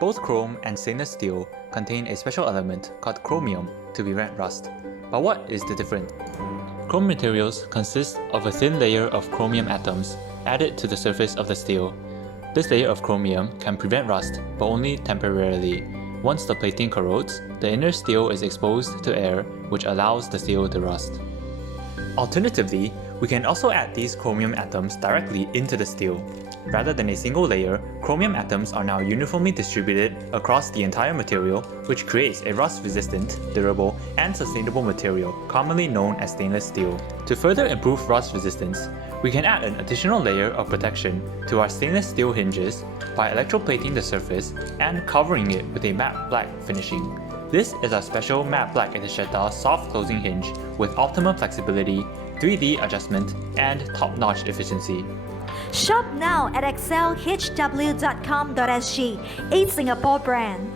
Both chrome and stainless steel contain a special element called chromium to prevent rust. But what is the difference? Chrome materials consist of a thin layer of chromium atoms added to the surface of the steel. This layer of chromium can prevent rust, but only temporarily. Once the plating corrodes, the inner steel is exposed to air, which allows the steel to rust. Alternatively, we can also add these chromium atoms directly into the steel. Rather than a single layer, chromium atoms are now uniformly distributed across the entire material, which creates a rust-resistant, durable, and sustainable material commonly known as stainless steel. To further improve rust resistance, we can add an additional layer of protection to our stainless steel hinges by electroplating the surface and covering it with a matte black finishing. This is our special matte black etchetta soft closing hinge with optimum flexibility, 3D adjustment, and top-notch efficiency. Shop now at ExcelHW.com.sg, a Singapore brand.